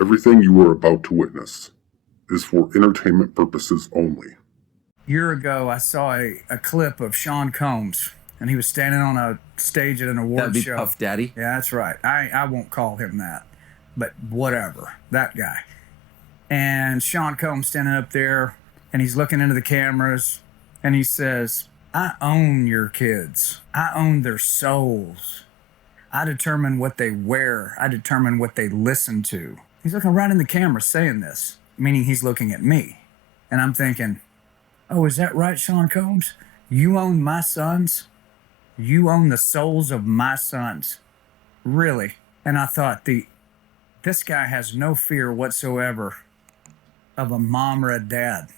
Everything you are about to witness is for entertainment purposes only. A year ago, I saw a clip of Sean Combs, and he was standing on a stage at an award show. Puff Daddy? Yeah, that's right. I won't call him that, but whatever, that guy. And Sean Combs standing up there, and he's looking into the cameras, and he says, "I own your kids. I own their souls. I determine what they wear. I determine what they listen to." He's looking right in the camera saying this, meaning he's looking at me. And I'm thinking, oh, is that right, Sean Combs? You own my sons? You own the souls of my sons? Really? And I thought, this guy has no fear whatsoever of a mom or a dad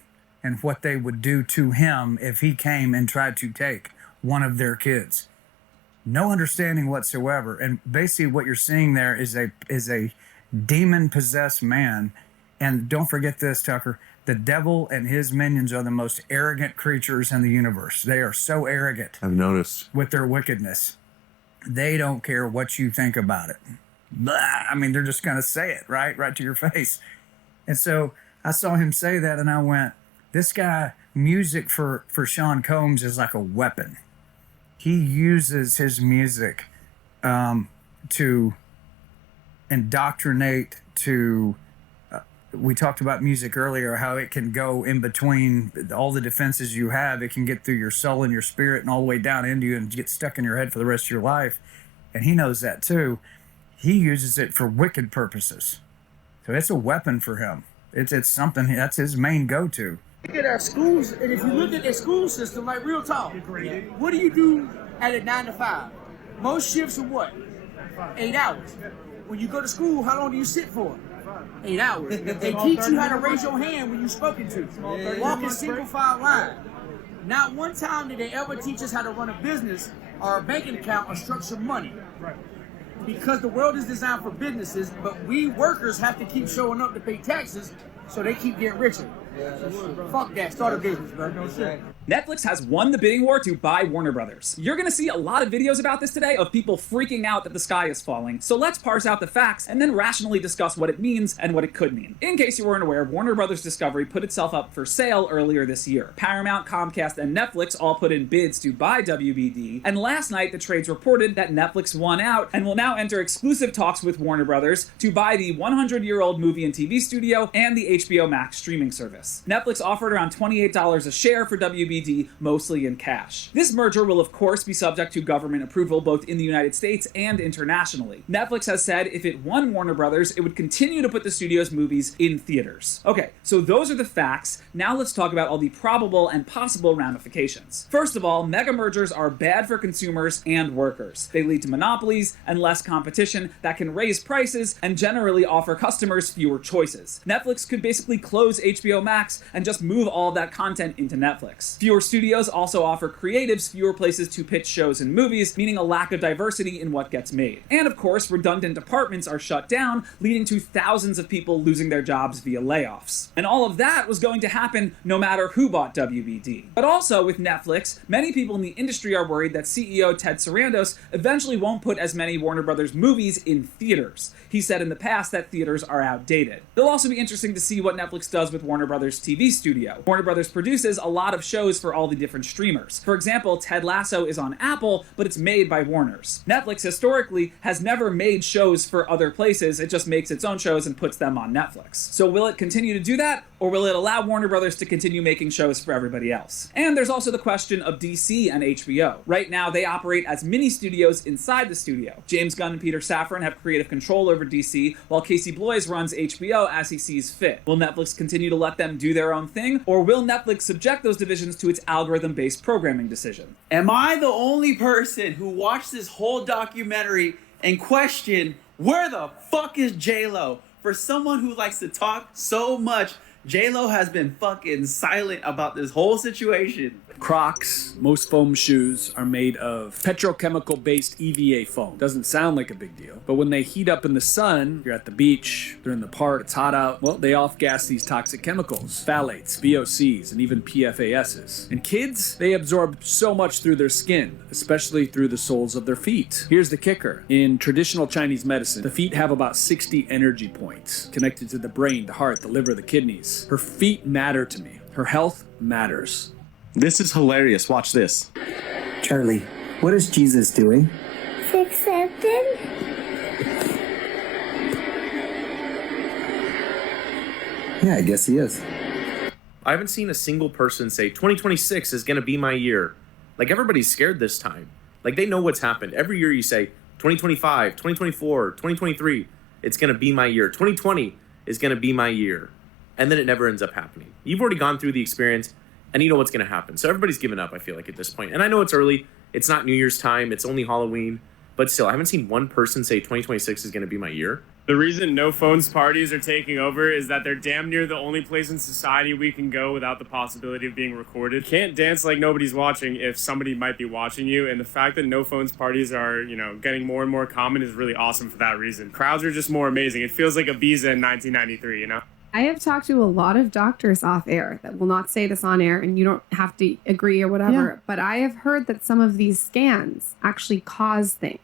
and what they would do to him if he came and tried to take one of their kids. No understanding whatsoever. And basically what you're seeing there is a demon-possessed man. And don't forget this, Tucker. The devil and his minions are the most arrogant creatures in the universe. They are so arrogant. I've noticed. With their wickedness. They don't care what you think about it. Blah. I mean, they're just going to say it, right? Right to your face. And so I saw him say that, and I went, this guy, music for Sean Combs is like a weapon. He uses his music to indoctrinate, to... we talked about music earlier, how it can go in between all the defenses you have. It can get through your soul and your spirit and all the way down into you and get stuck in your head for the rest of your life. And he knows that too. He uses it for wicked purposes. So it's a weapon for him. It's something, that's his main go-to. Look at our schools, and if you look at their school system, like real talk, what do you do at a 9 to 5? Most shifts are what? 8 hours. When you go to school, how long do you sit for? 8 hours. They teach you how to raise your hand when you're spoken to. Walk in single file line. Not one time did they ever teach us how to run a business or a banking account or structure money. Because the world is designed for businesses, but we workers have to keep showing up to pay taxes, so they keep getting richer. Fuck that. Start a business, bro. No shit. Netflix has won the bidding war to buy Warner Brothers. You're gonna see a lot of videos about this today of people freaking out that the sky is falling, so let's parse out the facts and then rationally discuss what it means and what it could mean. In case you weren't aware, Warner Brothers Discovery put itself up for sale earlier this year. Paramount, Comcast, and Netflix all put in bids to buy WBD, and last night the trades reported that Netflix won out and will now enter exclusive talks with Warner Brothers to buy the 100-year-old movie and TV studio and the HBO Max streaming service. Netflix offered around $28 a share for WBD, mostly in cash. This merger will of course be subject to government approval both in the United States and internationally. Netflix has said if it won Warner Brothers, it would continue to put the studio's movies in theaters. Okay, so those are the facts. Now let's talk about all the probable and possible ramifications. First of all, mega mergers are bad for consumers and workers. They lead to monopolies and less competition that can raise prices and generally offer customers fewer choices. Netflix could basically close HBO Max and just move all of that content into Netflix. Fewer studios also offer creatives fewer places to pitch shows and movies, meaning a lack of diversity in what gets made. And of course, redundant departments are shut down, leading to thousands of people losing their jobs via layoffs. And all of that was going to happen no matter who bought WBD. But also with Netflix, many people in the industry are worried that CEO Ted Sarandos eventually won't put as many Warner Brothers movies in theaters. He said in the past that theaters are outdated. It'll also be interesting to see what Netflix does with Warner Brothers TV studio. Warner Brothers produces a lot of shows for all the different streamers. For example, Ted Lasso is on Apple, but it's made by Warner's. Netflix historically has never made shows for other places, it just makes its own shows and puts them on Netflix. So will it continue to do that, or will it allow Warner Brothers to continue making shows for everybody else? And there's also the question of DC and HBO. Right now, they operate as mini studios inside the studio. James Gunn and Peter Safran have creative control over DC, while Casey Bloys runs HBO as he sees fit. Will Netflix continue to let them do their own thing, or will Netflix subject those divisions to its algorithm-based programming decision? Am I the only person who watched this whole documentary and questioned, where the fuck is J-Lo? For someone who likes to talk so much, J-Lo has been fucking silent about this whole situation. Crocs, most foam shoes are made of petrochemical-based EVA foam. Doesn't sound like a big deal, but when they heat up in the sun, you're at the beach, they're in the park, it's hot out, well, they off-gas these toxic chemicals, phthalates, VOCs, and even PFASs. And kids, they absorb so much through their skin, especially through the soles of their feet. Here's the kicker. In traditional Chinese medicine, the feet have about 60 energy points connected to the brain, the heart, the liver, the kidneys. Her feet matter to me. Her health matters. This is hilarious. Watch this. Charlie, what is Jesus doing? 6, 7. Yeah, I guess he is. I haven't seen a single person say 2026 is going to be my year. Like, everybody's scared this time. Like, they know what's happened. Every year you say 2025, 2024, 2023, it's going to be my year. 2020 is going to be my year. And then it never ends up happening. You've already gone through the experience and you know what's going to happen. So everybody's given up, I feel like, at this point. And I know it's early. It's not New Year's time. It's only Halloween. But still, I haven't seen one person say 2026 is going to be my year. The reason no phones parties are taking over is that they're damn near the only place in society we can go without the possibility of being recorded. Can't dance like nobody's watching if somebody might be watching you, and the fact that no phones parties are, getting more and more common is really awesome for that reason. Crowds are just more amazing. It feels like Ibiza in 1993, I have talked to a lot of doctors off air that will not say this on air, and you don't have to agree or whatever, but I have heard that some of these scans actually cause things.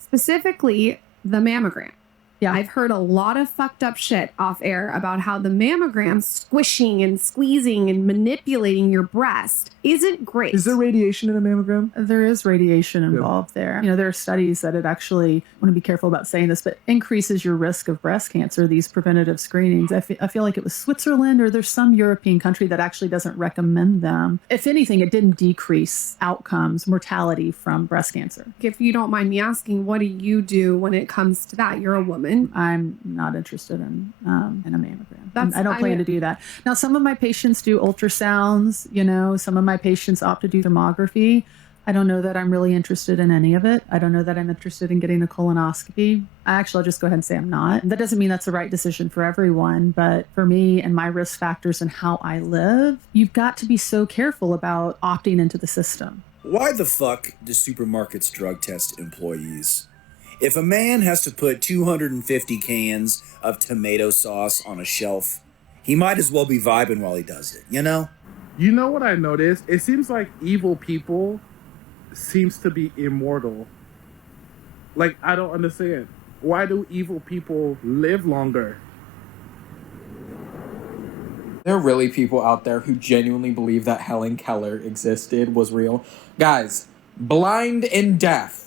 Specifically, the mammogram. Yeah, I've heard a lot of fucked up shit off air about how the mammogram squishing and squeezing and manipulating your breast isn't great. Is there radiation in a mammogram? There is radiation involved there. There are studies that it actually, I want to be careful about saying this, but increases your risk of breast cancer, these preventative screenings. I feel like it was Switzerland or there's some European country that actually doesn't recommend them. If anything, it didn't decrease outcomes, mortality from breast cancer. If you don't mind me asking, what do you do when it comes to that? You're a woman. I'm not interested in a mammogram. I don't plan to do that. Now, some of my patients do ultrasounds, some of my patients opt to do thermography. I don't know that I'm really interested in any of it. I don't know that I'm interested in getting a colonoscopy. Actually, I'll just go ahead and say I'm not. That doesn't mean that's the right decision for everyone, but for me and my risk factors and how I live, you've got to be so careful about opting into the system. Why the fuck do supermarkets drug test employees? If a man has to put 250 cans of tomato sauce on a shelf, he might as well be vibing while he does it, You know what I noticed? It seems like evil people seems to be immortal. Like, I don't understand. Why do evil people live longer? There are really people out there who genuinely believe that Helen Keller existed, was real. Guys, blind and deaf,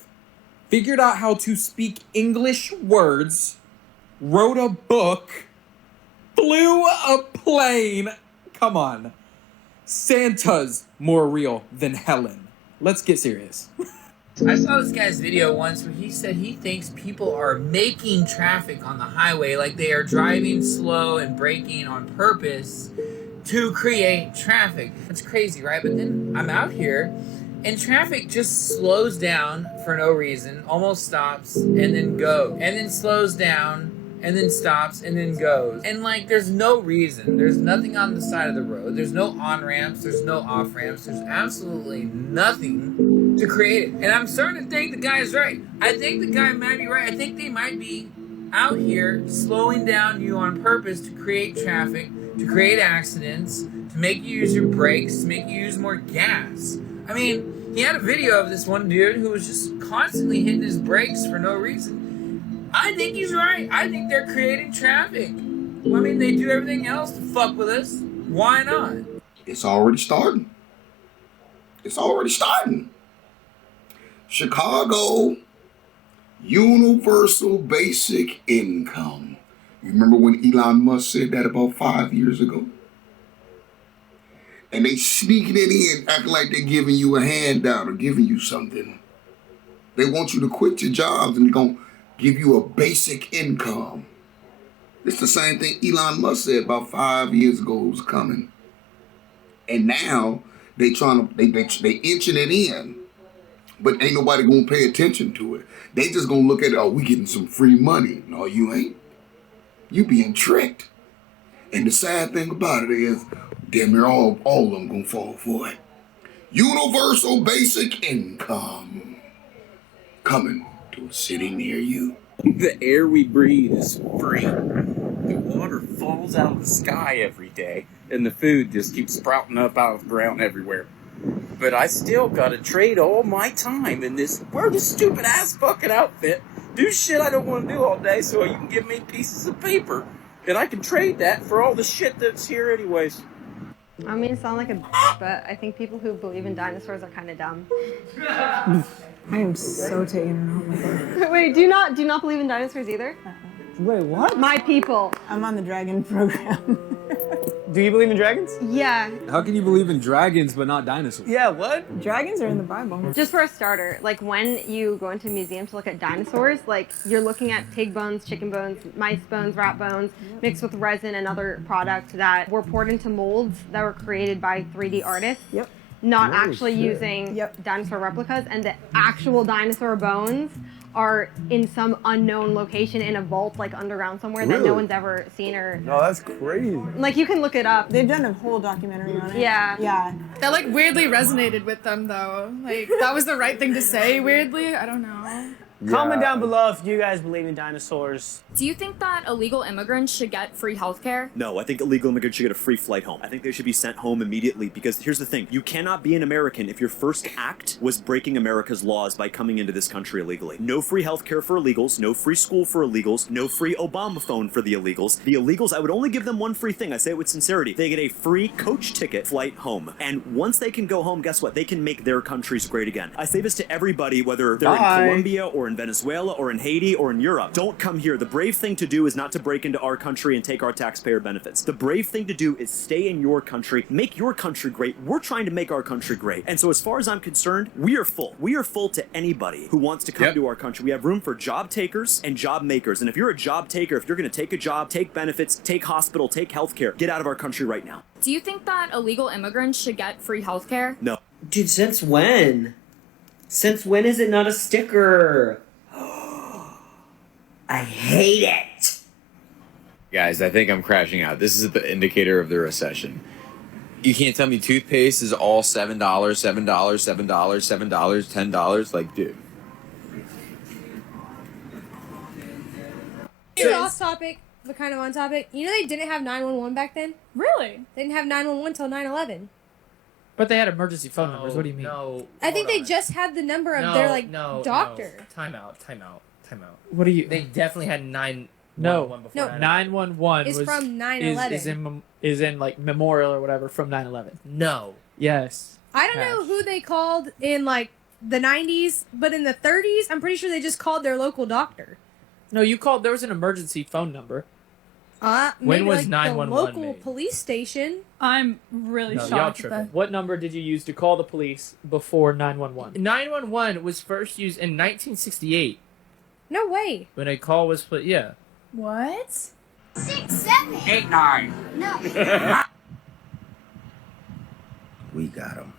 figured out how to speak English words, wrote a book, flew a plane. Come on. Santa's more real than Helen. Let's get serious. I saw this guy's video once where he said he thinks people are making traffic on the highway, like they are driving slow and braking on purpose to create traffic. It's crazy, right? But then I'm out here and traffic just slows down for no reason, almost stops, and then goes. And then slows down, and then stops, and then goes. And there's no reason. There's nothing on the side of the road. There's no on-ramps. There's no off-ramps. There's absolutely nothing to create it. And I'm starting to think the guy is right. I think the guy might be right. I think they might be out here slowing down you on purpose to create traffic, to create accidents, to make you use your brakes, to make you use more gas. I mean, he had a video of this one dude who was just constantly hitting his brakes for no reason. I think he's right. I think they're creating traffic. Well, I mean, they do everything else to fuck with us. Why not? It's already starting. It's already starting. Chicago, universal basic income. You remember when Elon Musk said that about 5 years ago? And they sneaking it in, acting like they're giving you a handout or giving you something. They want you to quit your jobs and they're going to give you a basic income. It's the same thing Elon Musk said about 5 years ago was coming. And now they inching it in. But ain't nobody going to pay attention to it. They just going to look at it, oh, we getting some free money. No, you ain't. You being tricked. And the sad thing about it is, damn near all of them gonna fall for it. Universal basic income. Coming to a city near you. The air we breathe is free. The water falls out of the sky every day, and the food just keeps sprouting up out of the ground everywhere. But I still gotta trade all my time in this, wear this stupid ass fucking outfit, do shit I don't want to do all day so you can give me pieces of paper, and I can trade that for all the shit that's here anyways. I mean, it sounds like a but I think people who believe in dinosaurs are kind of dumb. I am so taken home with it. Wait, do you not believe in dinosaurs either? Wait, what? My people. I'm on the dragon program. Do you believe in dragons? Yeah. How can you believe in dragons but not dinosaurs? Yeah, what? Dragons are in the Bible. Just for a starter, like when you go into a museum to look at dinosaurs, like you're looking at pig bones, chicken bones, mice bones, rat bones, mixed with resin and other products that were poured into molds that were created by 3D artists. Yep. Not actually using dinosaur replicas, and the actual dinosaur bones are in some unknown location in a vault, like underground somewhere that no one's ever seen or. No, that's crazy. Like you can look it up. They've done a whole documentary on it. Yeah. Yeah. That like weirdly resonated with them though. Like that was the right thing to say weirdly. I don't know. Comment down below if you guys believe in dinosaurs. Do you think that illegal immigrants should get free healthcare? No, I think illegal immigrants should get a free flight home. I think they should be sent home immediately because here's the thing. You cannot be an American if your first act was breaking America's laws by coming into this country illegally. No free healthcare for illegals, no free school for illegals, no free Obama phone for the illegals. The illegals, I would only give them one free thing. I say it with sincerity. They get a free coach ticket flight home. And once they can go home, guess what? They can make their countries great again. I say this to everybody, whether they're in Colombia or in Venezuela or in Haiti or in Europe. Don't come here. The brave thing to do is not to break into our country and take our taxpayer benefits. The brave thing to do is stay in your country, make your country great. We're trying to make our country great. And so as far as I'm concerned, we are full. We are full to anybody who wants to come to our country. We have room for job takers and job makers. And if you're a job taker, if you're going to take a job, take benefits, take hospital, take healthcare, get out of our country right now. Do you think that illegal immigrants should get free healthcare? No. Dude, since when? Since when is it not a sticker? I hate it. Guys, I think I'm crashing out. This is the indicator of the recession. You can't tell me toothpaste is all $7, $7, $7, $7, $10. Like, dude. You're off topic, but kind of on topic. You know they didn't have 911 back then? Really? They didn't have 911 until 9/11. But they had emergency phone numbers. What do you mean? No. I think they just had the number of their doctor. No. Time out. What do you? They definitely had 911 before. No. 911 It's was from 9/11. Is in like memorial or whatever from 9/11. No. Yes. I don't know who they called in like the 90s, but in the 30s, I'm pretty sure they just called their local doctor. No, you called. There was an emergency phone number. When When was like 911 the local made? police station. I'm really No, y'all shocked. tripping. What number did you use to call the police before 911? 911 was first used in 1968 No way. when a call was put. Yeah. What? 6, 7, 8, 9. No. We got them.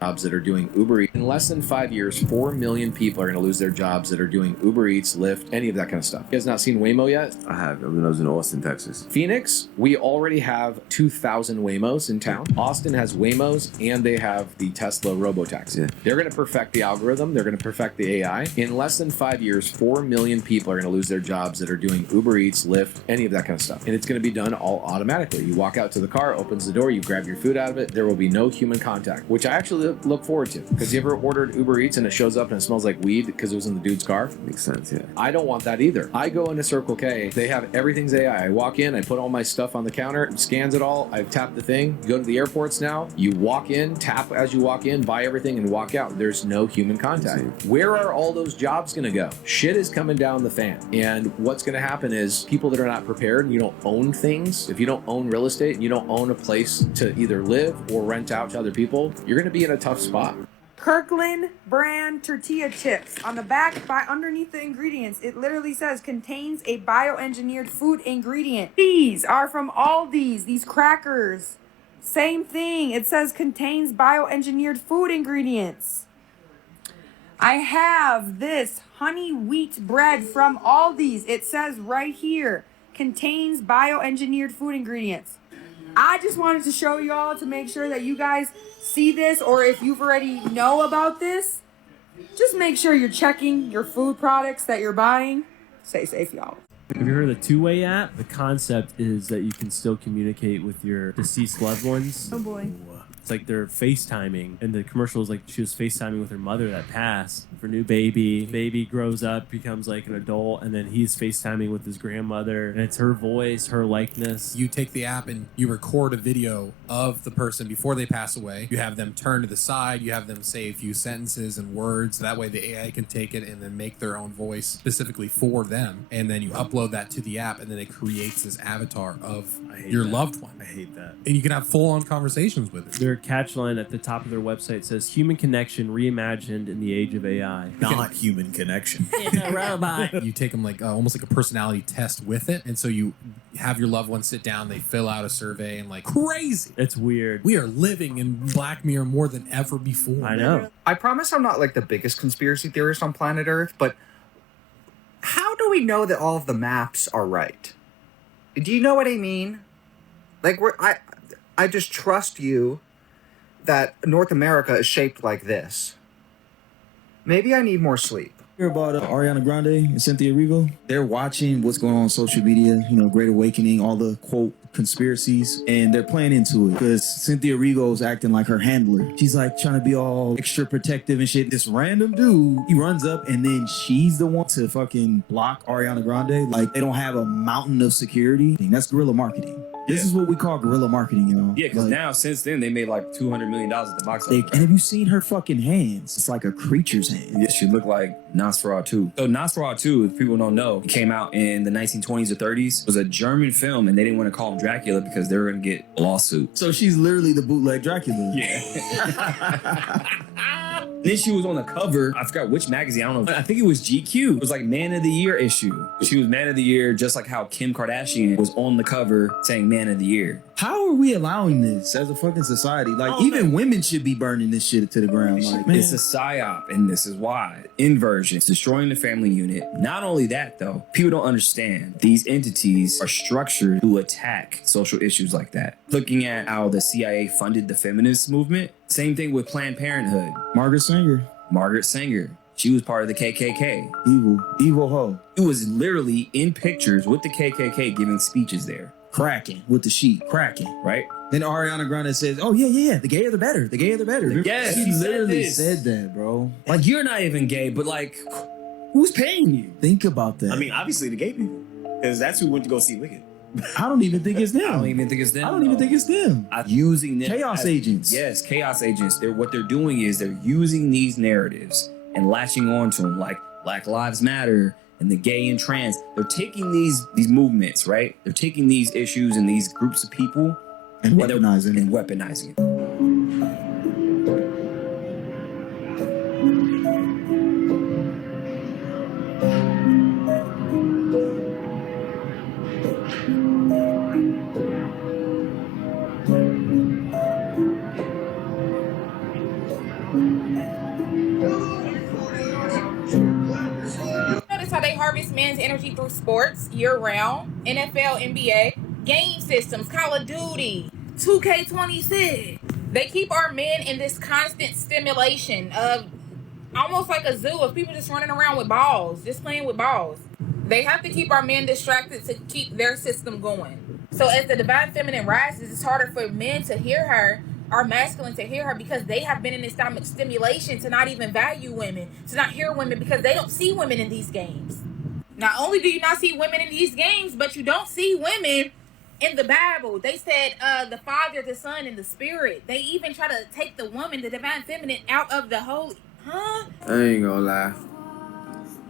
Jobs that are doing Uber Eats. In less than 5 years, 4 million people are going to lose their jobs that are doing Uber Eats, Lyft, any of that kind of stuff. You guys not seen Waymo yet? I have. I was in Austin, Texas. Phoenix, we already have 2,000 Waymos in town. Austin has Waymos, and they have the Tesla Robotaxi. Yeah. They're going to perfect the algorithm. They're going to perfect the AI. In less than 5 years, 4 million people are going to lose their jobs that are doing Uber Eats, Lyft, any of that kind of stuff. And it's going to be done all automatically. You walk out to the car, opens the door, you grab your food out of it. There will be no human contact, which I actually look forward to. Because you ever ordered Uber Eats and it shows up and it smells like weed because it was in the dude's car? Makes sense, yeah. I don't want that either. I go into Circle K. They have everything's AI. I walk in, I put all my stuff on the counter, it scans it all. I tap the thing. You go to the airports now. You walk in, tap as you walk in, buy everything, and walk out. There's no human contact. Where are all those jobs going to go? Shit is coming down the fan. And what's going to happen is people that are not prepared, and you don't own things. If you don't own real estate and you don't own a place to either live or rent out to other people, you're going to be in a tough spot. Kirkland brand tortilla chips. On the back, by underneath the ingredients, it literally says contains a bioengineered food ingredient. These are from Aldi's, these crackers. Same thing. It says contains bioengineered food ingredients. I have this honey wheat bread from Aldi's. It says right here, contains bioengineered food ingredients. I just wanted to show y'all to make sure that you guys see this, or if you've already know about this, just make sure you're checking your food products that you're buying. Stay safe, y'all. Have you heard of the two-way app? The concept is that you can still communicate with your deceased loved ones. Oh boy. It's like they're FaceTiming, and the commercial is like she was FaceTiming with her mother that passed. Her new baby. Baby grows up, becomes like an adult, and then he's FaceTiming with his grandmother, and it's her voice, her likeness. You take the app and you record a video of the person before they pass away. You have them turn to the side. You have them say a few sentences and words. That way the AI can take it and then make their own voice specifically for them. And then you upload that to the app, and then it creates this avatar of your loved one. I hate that. And you can have full-on conversations with it. Their catch line at the top of their website says, "Human connection reimagined in the age of AI." Not human connection. It's a robot. You take them like almost like a personality test with it, and so you have your loved one sit down, they fill out a survey, and like crazy. It's weird. We are living in Black Mirror more than ever before. I know. I promise I'm not like the biggest conspiracy theorist on planet Earth, but how do we know that all of the maps are right? Do you know what I mean? Like I just trust you that North America is shaped like this. Maybe I need more sleep. Hear about Ariana Grande and Cynthia Erivo? They're watching what's going on social media, you know, Great Awakening, all the quote conspiracies, and they're playing into it because Cynthia Erivo is acting like her handler. She's like trying to be all extra protective and shit. This random dude, he runs up and then she's the one to fucking block Ariana Grande. Like they don't have a mountain of security. That's guerrilla marketing. This is what we call guerrilla marketing, y'all. Yeah, because like, now, since then, they made like $200 million at the box office. and have you seen her fucking hands? It's like a creature's hand. Yeah, she looked like Nosferatu. So Nosferatu, if people don't know, it came out in the 1920s or 30s. It was a German film, and they didn't want to call him Dracula because they were going to get a lawsuit. So she's literally the bootleg Dracula. Yeah. Then she was on the cover. I forgot which magazine. I don't know. I think it was GQ. It was like Man of the Year issue. She was Man of the Year, just like how Kim Kardashian was on the cover saying Man of the Year. How are we allowing this as a fucking society? Like, even women should be burning this shit to the ground. Like, man. It's a psyop, and this is why. Inversion. It's destroying the family unit. Not only that, though, people don't understand. These entities are structured to attack social issues like that. Looking at how the CIA funded the feminist movement, same thing with Planned Parenthood. Margaret Sanger. She was part of the KKK. Evil hoe. It was literally in pictures with the KKK giving speeches there. Cracking with the sheet. Cracking. Right? Then Ariana Grande says, "Oh yeah, the gayer the better. The gayer the better." Yes, she literally said that, bro. Like, you're not even gay, but like, who's paying you? Think about that. I mean, obviously the gay people, because that's who went to go see Wicked. I don't even think it's them. I don't even think it's them. Using them chaos agents. Yes, chaos agents. What they're doing is they're using these narratives and latching on to them, like Black Lives Matter and the gay and trans. They're taking these movements, right? They're taking these issues and these groups of people and weaponizing it. Notice how they harvest men's energy through sports year-round. NFL, NBA, game systems, Call of Duty, 2K26. They keep our men in this constant stimulation of almost like a zoo of people just running around with balls, just playing with balls. They have to keep our men distracted to keep their system going. So as the divine feminine rises, it's harder for men to hear her, our masculine to hear her, because they have been in this stimulation to not even value women, to not hear women, because they don't see women in these games. Not only do you not see women in these games, but you don't see women in the Bible. They said the Father, the Son, and the Spirit. They even try to take the woman, the divine feminine, out of the holy. Huh? I ain't gonna lie.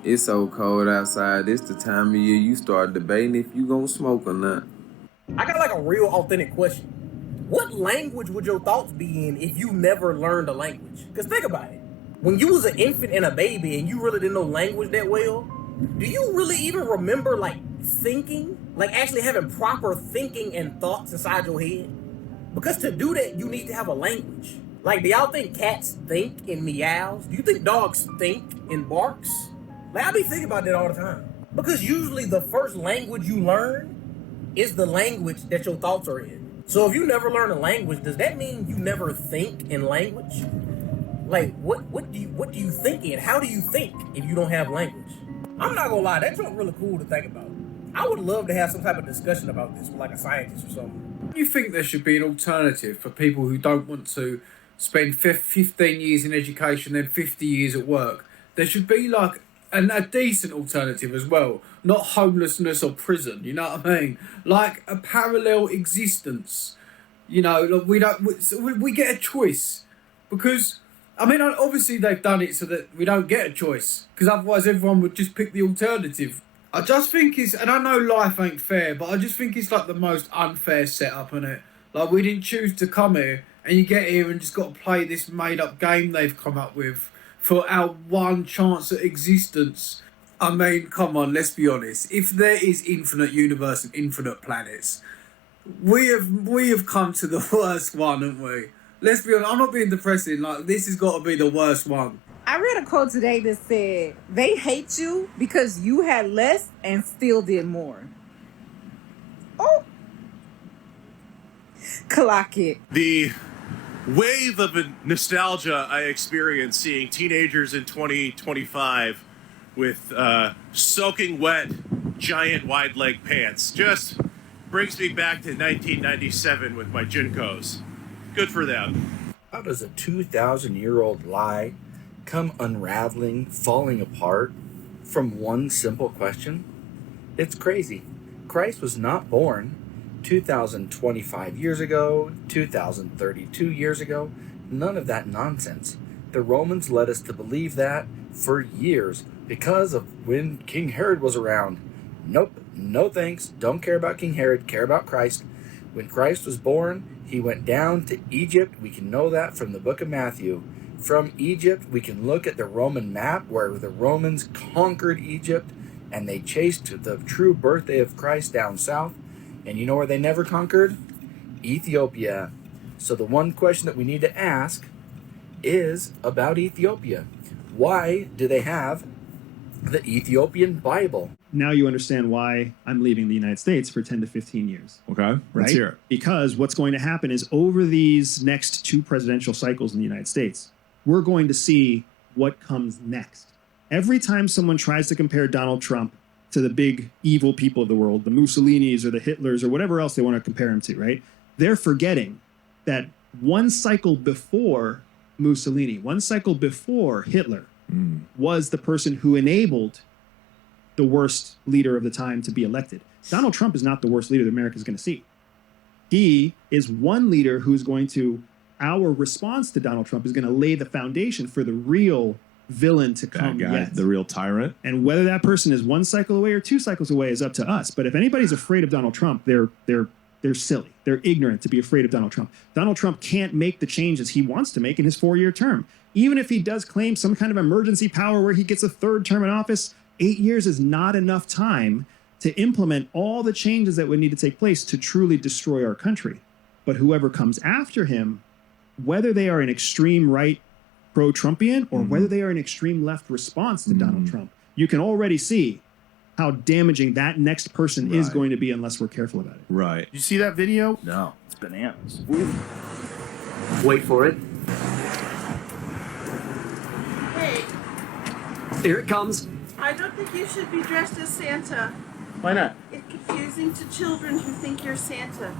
It's so cold outside. It's the time of year you start debating if you gonna smoke or not. I got like a real authentic question. What language would your thoughts be in if you never learned a language? Because think about it. When you was an infant and a baby and you really didn't know language that well, do you really even remember like thinking? Like actually having proper thinking and thoughts inside your head? Because to do that, you need to have a language. Like, do y'all think cats think in meows? Do you think dogs think in barks? Like, I be thinking about that all the time. Because usually the first language you learn is the language that your thoughts are in. So if you never learn a language, does that mean you never think in language? Like, what do you think in? How do you think if you don't have language? I'm not gonna lie, that's something really cool to think about. I would love to have some type of discussion about this with like a scientist or something. Do you think there should be an alternative for people who don't want to spend 15 years in education and 50 years at work? There should be like a decent alternative as well, not homelessness or prison. You know what I mean? Like a parallel existence. You know, like we get a choice because. I mean, obviously they've done it so that we don't get a choice, because otherwise everyone would just pick the alternative. I just think it's, and I know life ain't fair, but I just think it's like the most unfair setup, innit? Like, we didn't choose to come here, and you get here and just got to play this made-up game they've come up with for our one chance at existence. I mean, come on, let's be honest. If there is infinite universe and infinite planets, we have come to the worst one, haven't we? Let's be honest, I'm not being depressing. Like, this has got to be the worst one. I read a quote today that said, they hate you because you had less and still did more. Oh. Clock it. The wave of nostalgia I experienced seeing teenagers in 2025 with soaking wet, giant wide leg pants just brings me back to 1997 with my Jinkos. Good for them. How does a 2,000-year-old lie come unraveling, falling apart from one simple question? It's crazy. Christ was not born 2,025 years ago, 2,032 years ago. None of that nonsense. The Romans led us to believe that for years because of when King Herod was around. Nope, no thanks. Don't care about King Herod, care about Christ. When Christ was born, he went down to Egypt. We can know that from the book of Matthew. From Egypt, we can look at the Roman map where the Romans conquered Egypt and they chased the true birthday of Christ down south. And you know where they never conquered? Ethiopia. So the one question that we need to ask is about Ethiopia. Why do they have the Ethiopian Bible? Now you understand why I'm leaving the United States for 10 to 15 years. Okay, right? let's hear it. Because what's going to happen is over these next 2 presidential cycles in the United States, we're going to see what comes next. Every time someone tries to compare Donald Trump to the big evil people of the world, the Mussolinis or the Hitlers or whatever else they want to compare him to, right? They're forgetting that one cycle before Mussolini, one cycle before Hitler, was the person who enabled the worst leader of the time to be elected. Donald Trump is not the worst leader that America is going to see. He is one leader who's going to, our response to Donald Trump is going to lay the foundation for the real villain to come yet. The real tyrant. And whether that person is 1 cycle away or 2 cycles away is up to us. But if anybody's afraid of Donald Trump, they're silly. They're ignorant to be afraid of Donald Trump. Donald Trump can't make the changes he wants to make in his 4-year term. Even if he does claim some kind of emergency power where he gets a 3rd term in office, 8 years is not enough time to implement all the changes that would need to take place to truly destroy our country. But whoever comes after him, whether they are an extreme right pro-Trumpian or whether they are an extreme left response to Donald Trump, you can already see how damaging that next person is going to be unless we're careful about it. Right. You see that video? No, it's bananas. Wait for it. Hey, Here it comes. I don't think you should be dressed as Santa. Why not? It's confusing to children who think you're Santa.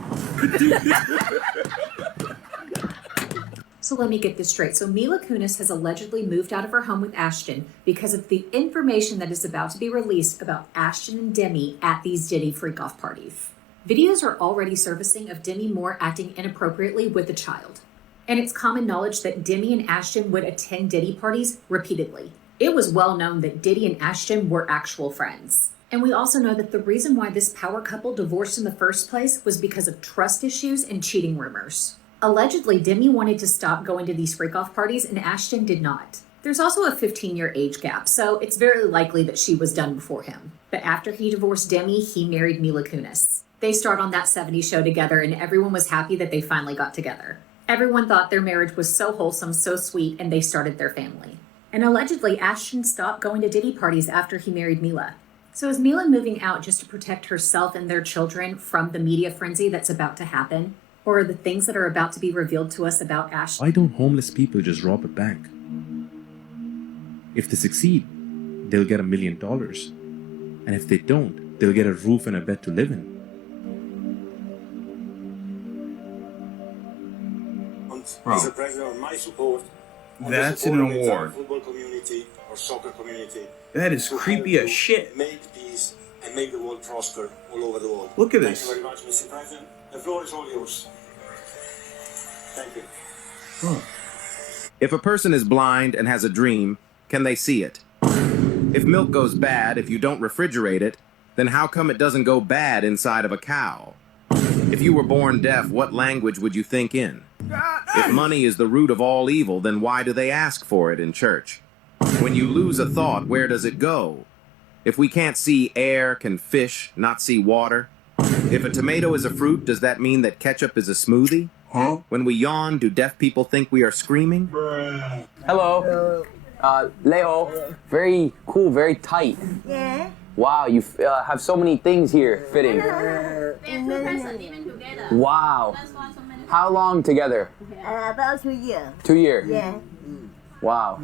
So let me get this straight. So Mila Kunis has allegedly moved out of her home with Ashton because of the information that is about to be released about Ashton and Demi at these Diddy freak-off parties. Videos are already surfacing of Demi Moore acting inappropriately with a child. And it's common knowledge that Demi and Ashton would attend Diddy parties repeatedly. It was well known that Diddy and Ashton were actual friends. And we also know that the reason why this power couple divorced in the first place was because of trust issues and cheating rumors. Allegedly, Demi wanted to stop going to these freak-off parties and Ashton did not. There's also a 15-year age gap, so it's very likely that she was done before him. But after he divorced Demi, he married Mila Kunis. They starred on That 70s Show together and everyone was happy that they finally got together. Everyone thought their marriage was so wholesome, so sweet, and they started their family. And allegedly, Ashton stopped going to Diddy parties after he married Mila. So is Mila moving out just to protect herself and their children from the media frenzy that's about to happen? or the things that are about to be revealed to us about Ashton? Why don't homeless people just rob a bank? If they succeed, they'll get $1 million. And if they don't, they'll get a roof and a bed to live in. Bro, As a president of my support, that's an award. football community or soccer community. That is to creepy help as to shit. Make peace and make the world prosper all over the world. Look at Thank this. you very much, Mr. President. The floor is all yours. Thank you. If a person is blind and has a dream, can they see it? If milk goes bad if you don't refrigerate it, then how come it doesn't go bad inside of a cow? If you were born deaf, what language would you think in? If money is the root of all evil, then why do they ask for it in church? When you lose a thought, where does it go? If we can't see air, can fish not see water? If a tomato is a fruit, does that mean that ketchup is a smoothie? When we yawn, do deaf people think we are screaming? Hello. Leo. Very cool, very tight. Yeah. Wow, you have so many things here fitting. Wow. How long together? About 2 years. 2 years? Yeah. Wow.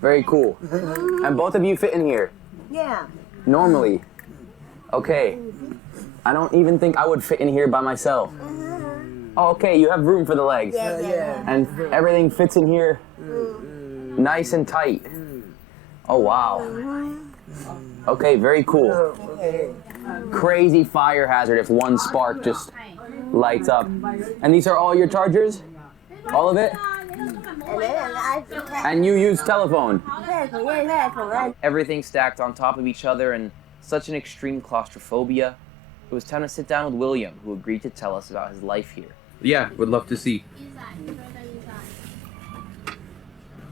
Very cool. And both of you fit in here? Yeah. Normally? Okay. I don't even think I would fit in here by myself. Oh, okay, you have room for the legs. Yeah. And everything fits in here nice and tight. Oh, wow. Okay, very cool. Crazy fire hazard if one spark just lights up. And these are all your chargers? All of it? And you use telephone? Everything stacked on top of each other and such an extreme claustrophobia. It was time to sit down with William, who agreed to tell us about his life here. Yeah, would love to see.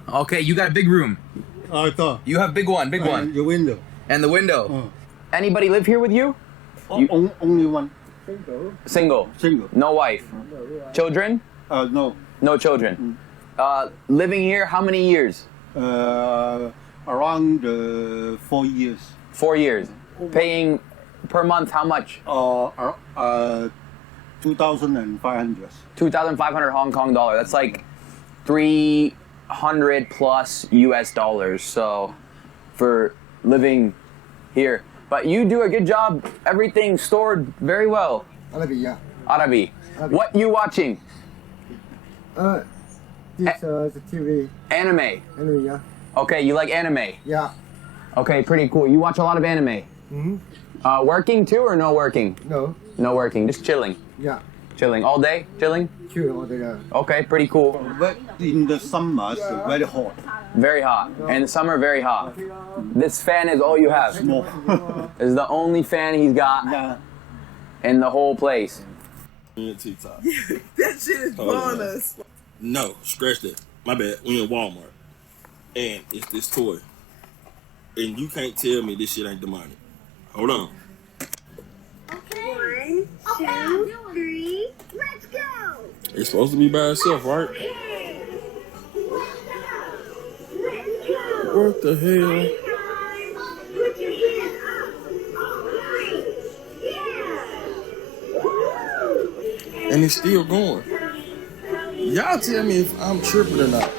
Okay, you got a big room. You have big one, big one. The window. And the window. Anybody live here with you? Only one. Single? Single. No wife? Children? No. No children. Living here, how many years? Around 4 years. 4 years. Paying per month, how much? 2,500. 2,500 Hong Kong dollar. That's like 300 plus US dollars. So for living here. But you do a good job. Everything stored very well. Arabi, yeah. Arabi. What you watching? This the TV. Anime. Anime, yeah. Okay, you like anime? Yeah. Okay, pretty cool. You watch a lot of anime. Mm-hmm. Working too or no working? No. No working, just chilling. Yeah. Chilling all day? Chilling? Chill all day, yeah. Okay, pretty cool. But in the summer, it's very hot. Very hot. And summer, very hot. This fan is all you have. Small. This is the only fan he's got in the whole place. TikTok. That shit is blowing us. No, scratch that. My bad. We in Walmart. And it's this toy. And you can't tell me this shit ain't demonic. Hold on. Okay. 1, 2, 3, let's go. It's supposed to be by itself, right? What the hell? And it's still going. Y'all tell me if I'm tripping or not.